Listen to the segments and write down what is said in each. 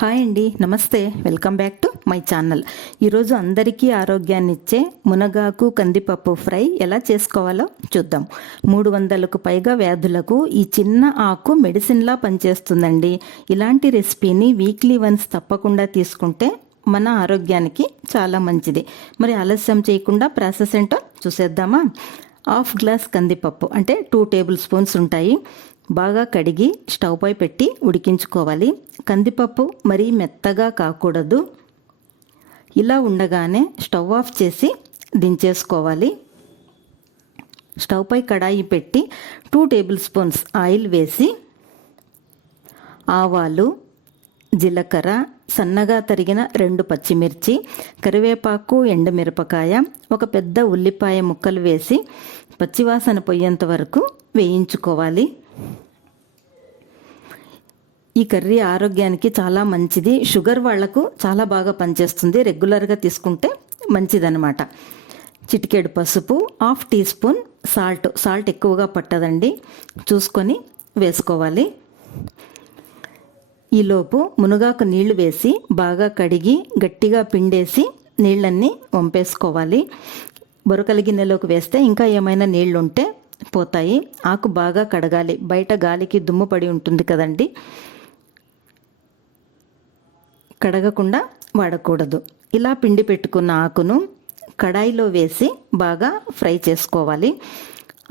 Hi అండి నమస్తే. Welcome back to my channel. ఈరోజు అందరికీ ఆరోగ్యాన్ని ఇచ్చే మునగాకు కందిపప్పు ఫ్రై ఎలా చేసుకోవాలో చూద్దాం. మూడు వందలకు పైగా వ్యాధులకు ఈ చిన్న ఆకు మెడిసిన్లా పనిచేస్తుందండి. ఇలాంటి రెసిపీని వీక్లీ వన్స్ తప్పకుండా తీసుకుంటే మన ఆరోగ్యానికి చాలా మంచిది. మరి ఆలస్యం చేయకుండా ప్రాసెస్ ఏంటో చూసేద్దామా? హాఫ్ గ్లాస్ కందిపప్పు అంటే టూ టేబుల్ స్పూన్స్ ఉంటాయి. బాగా కడిగి స్టవ్ పై పెట్టి ఉడికించుకోవాలి. కందిపప్పు మరీ మెత్తగా కాకూడదు. ఇలా ఉండగానే స్టవ్ ఆఫ్ చేసి దించేసుకోవాలి. స్టవ్ పై కడాయి పెట్టి టూ టేబుల్ స్పూన్స్ ఆయిల్ వేసి ఆవాలు జీలకర్ర సన్నగా తరిగిన రెండు పచ్చిమిర్చి కరివేపాకు ఎండుమిరపకాయ ఒక పెద్ద ఉల్లిపాయ ముక్కలు వేసి పచ్చివాసన పోయేంత వరకు వేయించుకోవాలి. ఈ కర్రీ ఆరోగ్యానికి చాలా మంచిది. షుగర్ వాళ్ళకు చాలా బాగా పనిచేస్తుంది. రెగ్యులర్గా తీసుకుంటే మంచిదనమాట చిటికెడు పసుపు half teaspoon salt. Salt ఎక్కువగా పట్టదండి. చూసుకొని వేసుకోవాలి. ఈలోపు మునగాకు నీళ్ళు వేసి బాగా కడిగి గట్టిగా పిండేసి నీళ్ళన్నీ వంపేసుకోవాలి. బొరకల గిన్నెలోకి వేస్తే ఇంకా ఏమైనా నీళ్ళు ఉంటే పోతాయి. ఆకు బాగా కడగాలి. బయట గాలికి దుమ్ము పడి ఉంటుంది కదండి. కడగకుండా వాడకూడదు. ఇలా పిండి పెట్టుకున్న ఆకును కడాయిలో వేసి బాగా ఫ్రై చేసుకోవాలి.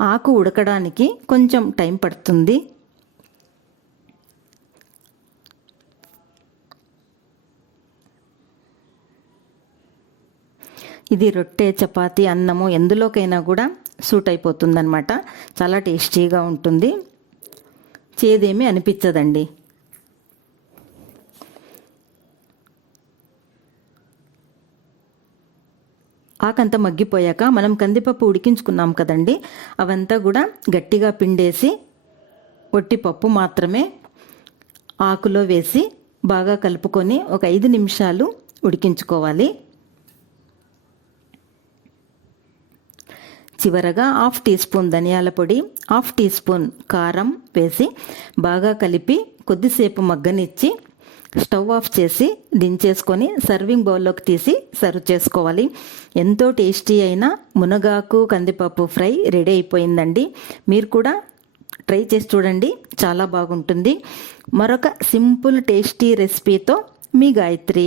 ఆకు ఉడకడానికి కొంచెం టైం పడుతుంది. ఇది రొట్టె చపాతి అన్నము ఎందులోకైనా కూడా సూట్ అయిపోతుందన్నమాట. చాలా టేస్టీగా ఉంటుంది. చేదేమీ అనిపించదండి. ఆకంతా మగ్గిపోయాక మనం కందిపప్పు ఉడికించుకున్నాం కదండి. అవంతా కూడా గట్టిగా పిండేసి ఒట్టి పప్పు మాత్రమే ఆకులో వేసి బాగా కలుపుకొని ఒక ఐదు నిమిషాలు ఉడికించుకోవాలి. చివరగా హాఫ్ టీ స్పూన్ ధనియాల పొడి హాఫ్ టీ స్పూన్ కారం వేసి బాగా కలిపి కొద్దిసేపు మగ్గనిచ్చి స్టవ్ ఆఫ్ చేసి దించేసుకొని సర్వింగ్ బౌల్లోకి తీసి సర్వ్ చేసుకోవాలి. ఎంతో టేస్టీ అయిన మునగాకు కందిపప్పు ఫ్రై రెడీ అయిపోయిందండి. మీరు కూడా ట్రై చేసి చూడండి చాలా బాగుంటుంది. మరొక సింపుల్ టేస్టీ రెసిపీతో మీ గాయత్రి.